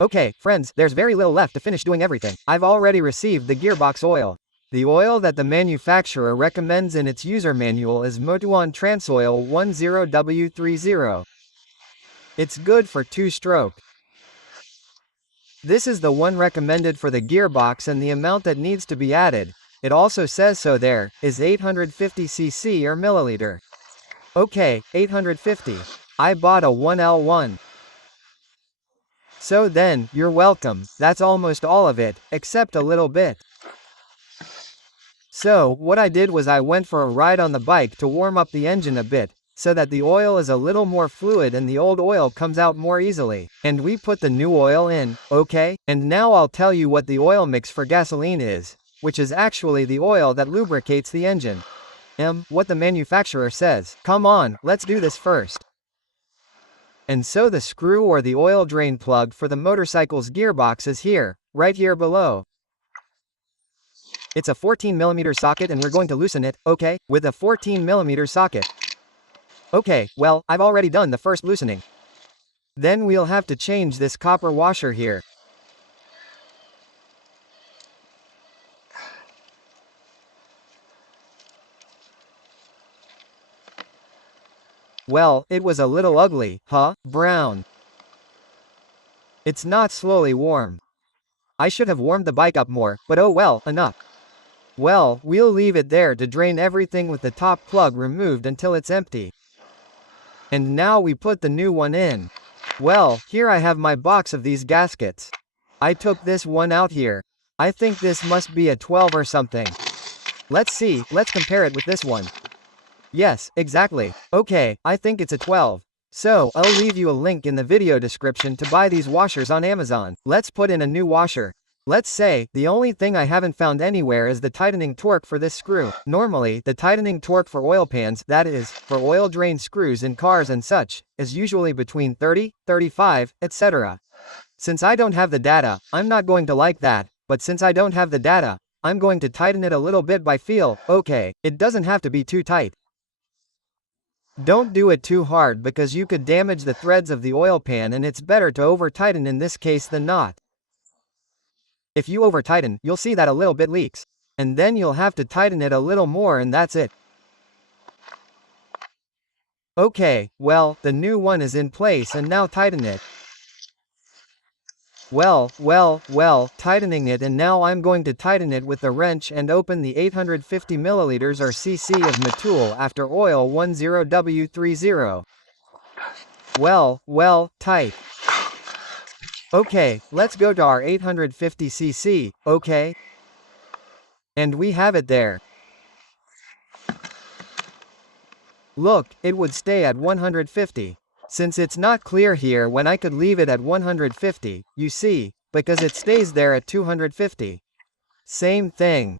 Okay, friends, there's very little left to finish doing everything. I've already received the gearbox oil. The oil that the manufacturer recommends in its user manual is MULTILINGUAL Transoil 10W30. It's good for 2-stroke. This is the one recommended for the gearbox, and the amount that needs to be added, it also says so there, is 850 cc or milliliter. Okay, 850. I bought a 1L1. So then, you're welcome, that's almost all of it, except a little bit. So, what I did was I went for a ride on the bike to warm up the engine a bit, so that the oil is a little more fluid and the old oil comes out more easily. And we put the new oil in, okay? And now I'll tell you what the oil mix for gasoline is, which is actually the oil that lubricates the engine. What the manufacturer says. Come on, let's do this first. And so the screw or the oil drain plug for the motorcycle's gearbox is here, right here below. It's a 14mm socket and we're going to loosen it, okay, with a 14mm socket. Okay, well, I've already done the first loosening. Then we'll have to change this copper washer here. Well, it was a little ugly, huh? Brown. It's not slowly warm. I should have warmed the bike up more, but oh well, enough. Well, we'll leave it there to drain everything with the top plug removed until it's empty. And now we put the new one in. Well, here I have my box of these gaskets. I took this one out here. I think this must be a 12 or something. Let's see, let's compare it with this one. Yes, exactly. Okay, I think it's a 12. So, I'll leave you a link in the video description to buy these washers on Amazon. Let's put in a new washer. Let's say, the only thing I haven't found anywhere is the tightening torque for this screw. Normally, the tightening torque for oil pans, that is, for oil drain screws in cars and such, is usually between 30, 35, etc. Since I don't have the data, I'm not going to like that, but since I don't have the data, I'm going to tighten it a little bit by feel. Okay, it doesn't have to be too tight. Don't do it too hard because you could damage the threads of the oil pan, and it's better to over-tighten in this case than not. If you over-tighten, you'll see that a little bit leaks. And then you'll have to tighten it a little more and that's it. Okay, well, the new one is in place and now tighten it. Well, tightening it, and now I'm going to tighten it with the wrench and open the 850 milliliters or cc of MULTILINGUAL after oil 10W30. Well, tight. Okay, let's go to our 850 cc, okay? And we have it there. Look, it would stay at 150. Since it's not clear here when I could leave it at 150, you see, because it stays there at 250. Same thing.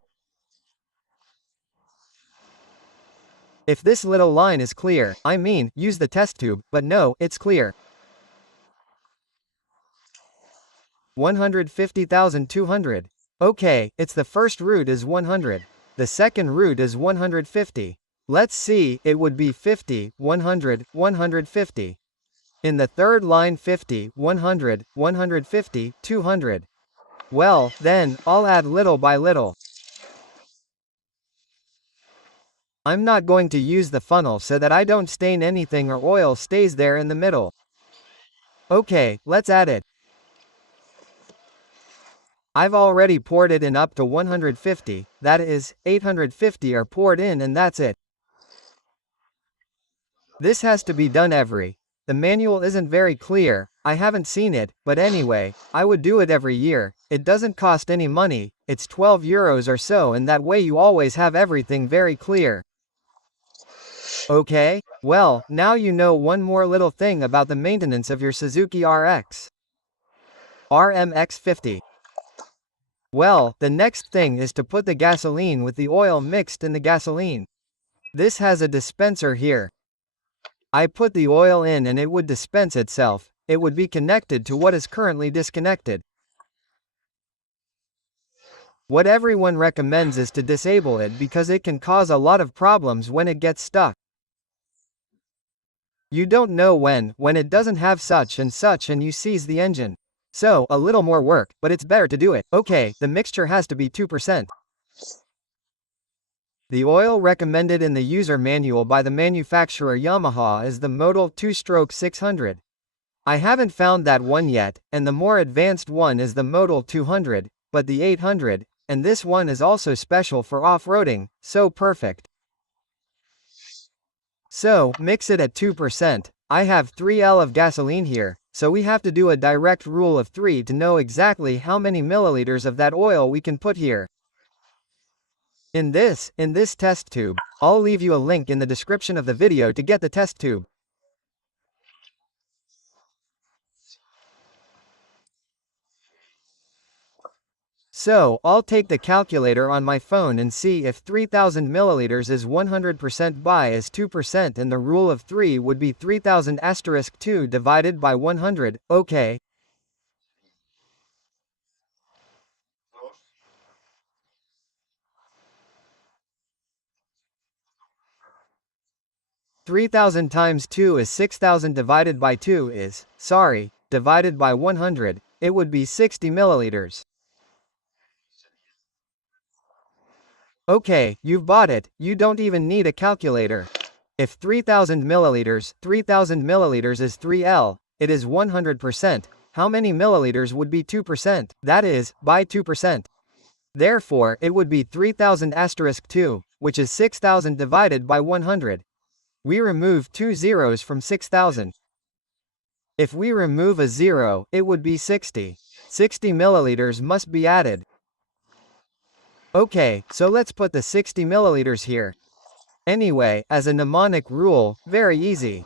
If this little line is clear, I mean, use the test tube, but no, it's clear. 150,200. Okay, it's the first root is 100. The second root is 150. Let's see, it would be 50, 100, 150. In the third line 50, 100, 150, 200. Well, then, I'll add little by little. I'm not going to use the funnel so that I don't stain anything or oil stays there in the middle. Okay, let's add it. I've already poured it in up to 150, that is, 850 are poured in and that's it. This has to be done the manual isn't very clear, I haven't seen it, but anyway, I would do it every year. It doesn't cost any money, it's 12 euros or so, and that way you always have everything very clear. Okay? Well, now you know one more little thing about the maintenance of your Suzuki RMX 50. Well, the next thing is to put the gasoline with the oil mixed in the gasoline. This has a dispenser here. I put the oil in and it would dispense itself. It would be connected to what is currently disconnected. What everyone recommends is to disable it because it can cause a lot of problems when it gets stuck. You don't know when it doesn't have such and you seize the engine. So, a little more work, but it's better to do it. Okay, the mixture has to be 2%. The oil recommended in the user manual by the manufacturer Yamaha is the Model 2-stroke 600. I haven't found that one yet, and the more advanced one is the Model 200, but the 800, and this one is also special for off-roading, so perfect. So, mix it at 2%. I have 3L of gasoline here, so we have to do a direct rule of 3 to know exactly how many milliliters of that oil we can put here. In this test tube, I'll leave you a link in the description of the video to get the test tube. So, I'll take the calculator on my phone and see if 3000 milliliters is 100% by is 2% and the rule of 3 would be 3000 asterisk 2 divided by 100, okay. Three thousand times 2 is 6000 divided by 2 is, divided by 100, it would be 60 milliliters. Okay, you've bought it, you don't even need a calculator. If 3000 milliliters is 3L, it is 100%, how many milliliters would be 2%? That is, by 2%. Therefore, it would be 3000 asterisk 2, which is 6000 divided by 100. We remove 2 zeros from 6000. If we remove a zero, it would be 60. 60 milliliters must be added. Okay, so let's put the 60 milliliters here. Anyway, as a mnemonic rule, very easy.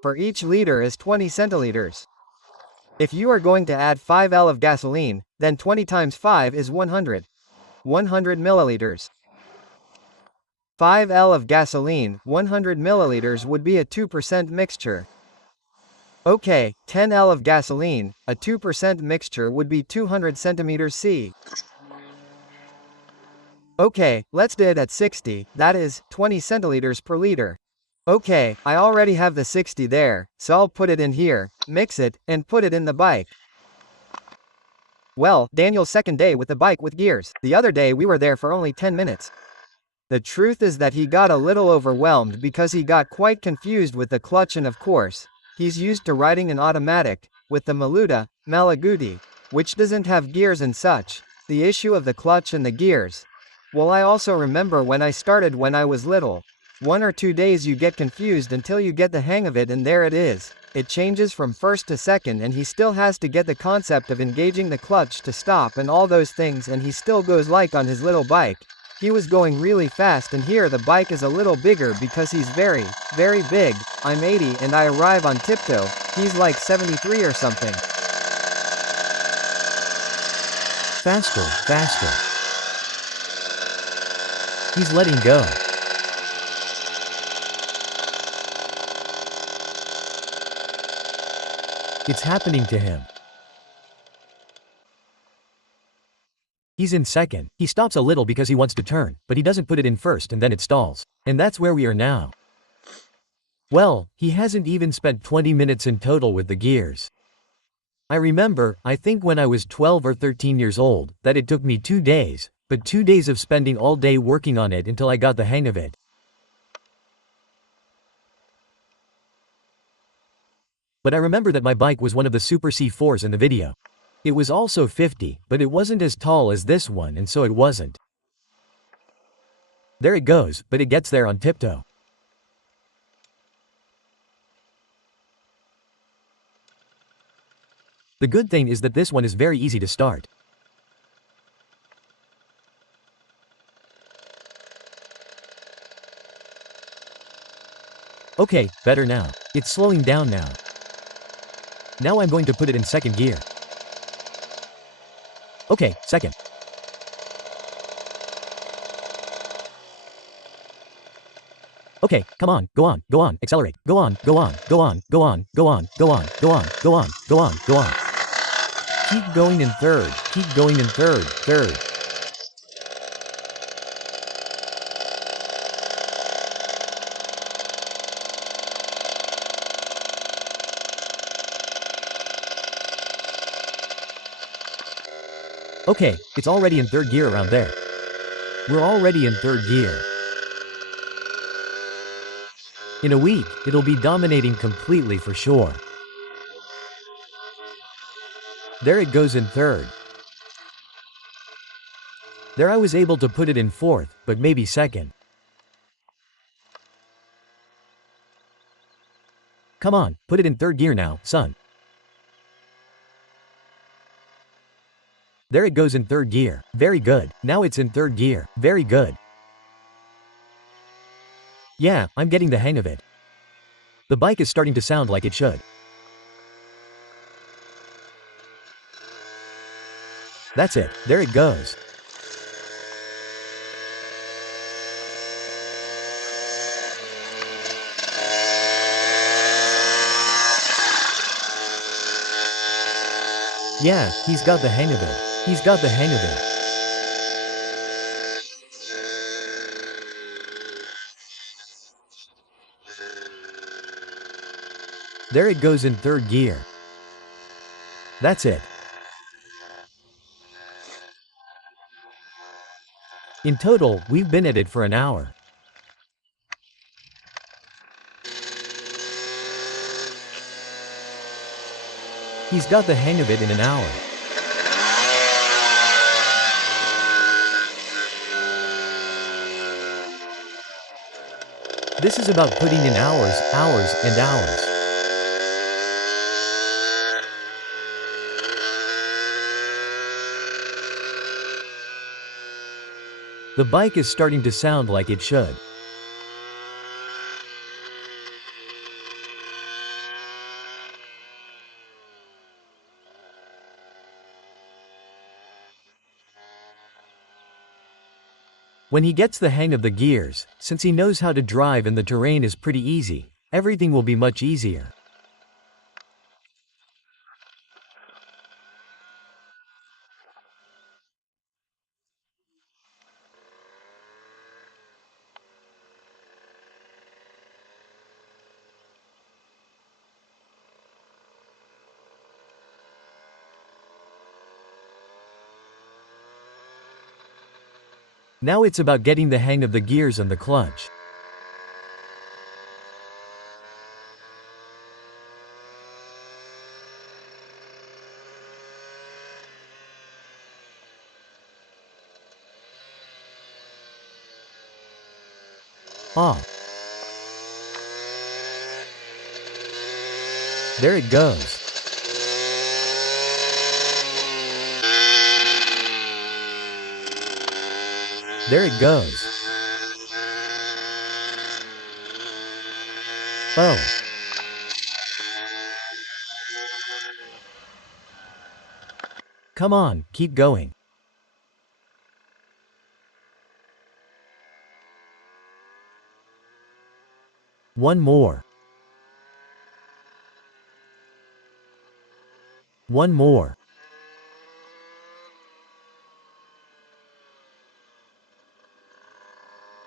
For each liter is 20 centiliters. If you are going to add 5L of gasoline, then 20 times 5 is 100. 100 milliliters. 5L of gasoline, 100 milliliters would be a 2% mixture. Okay, 10L of gasoline, a 2% mixture would be 200 centimeters C. Okay, let's do it at 60, that is, 20 centiliters per liter. Okay, I already have the 60 there, so I'll put it in here, mix it, and put it in the bike. Well, Daniel's second day with the bike with gears. The other day we were there for only 10 minutes. The truth is that he got a little overwhelmed because he got quite confused with the clutch and of course, he's used to riding an automatic, with the Malaguti, which doesn't have gears and such. The issue of the clutch and the gears. Well, I also remember when I started when I was little. 1 or 2 days you get confused until you get the hang of it and there it is. It changes from first to second and he still has to get the concept of engaging the clutch to stop and all those things and he still goes like on his little bike. He was going really fast and here the bike is a little bigger because he's very, very big. I'm 80 and I arrive on tiptoe. He's like 73 or something. Faster, faster. He's letting go. It's happening to him. He's in second. He stops a little because he wants to turn, but he doesn't put it in first and then it stalls. And that's where we are now. Well, he hasn't even spent 20 minutes in total with the gears. I remember, I think when I was 12 or 13 years old, that it took me 2 days, but 2 days of spending all day working on it until I got the hang of it. But I remember that my bike was one of the Super C4s in the video. It was also 50, but it wasn't as tall as this one and so it wasn't. There it goes, but it gets there on tiptoe. The good thing is that this one is very easy to start. Okay, better now. It's slowing down now. Now I'm going to put it in second gear. Okay, second. Okay, come on, go on, accelerate, go on, go on, go on, go on, go on, go on, go on, go on, go on, go on. Keep going in third, keep going in third, third. Okay, it's already in third gear around there. We're already in third gear. In a week, it'll be dominating completely for sure. There it goes in third. There I was able to put it in fourth, but maybe second. Come on, put it in third gear now, son. There it goes in third gear. Very good. Now it's in third gear. Very good. Yeah, I'm getting the hang of it. The bike is starting to sound like it should. That's it. There it goes. Yeah, he's got the hang of it. He's got the hang of it. There it goes in third gear. That's it. In total, we've been at it for an hour. He's got the hang of it in an hour. This is about putting in hours, hours, and hours. The bike is starting to sound like it should. When he gets the hang of the gears, since he knows how to drive and the terrain is pretty easy, everything will be much easier. Now it's about getting the hang of the gears and the clutch. Ah. There it goes. There it goes. Oh. Come on, keep going. One more. One more.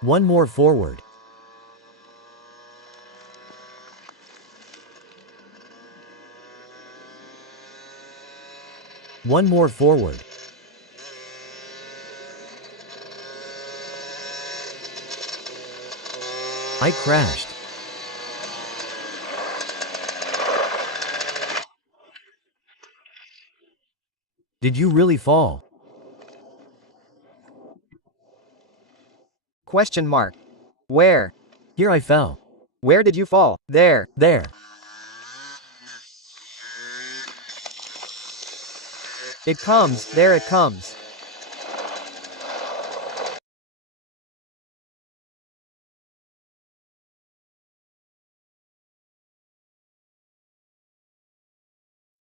One more forward. One more forward. I crashed. Did you really fall? Question mark. Where? Here I fell. Where did you fall? There. There. It comes, there it comes.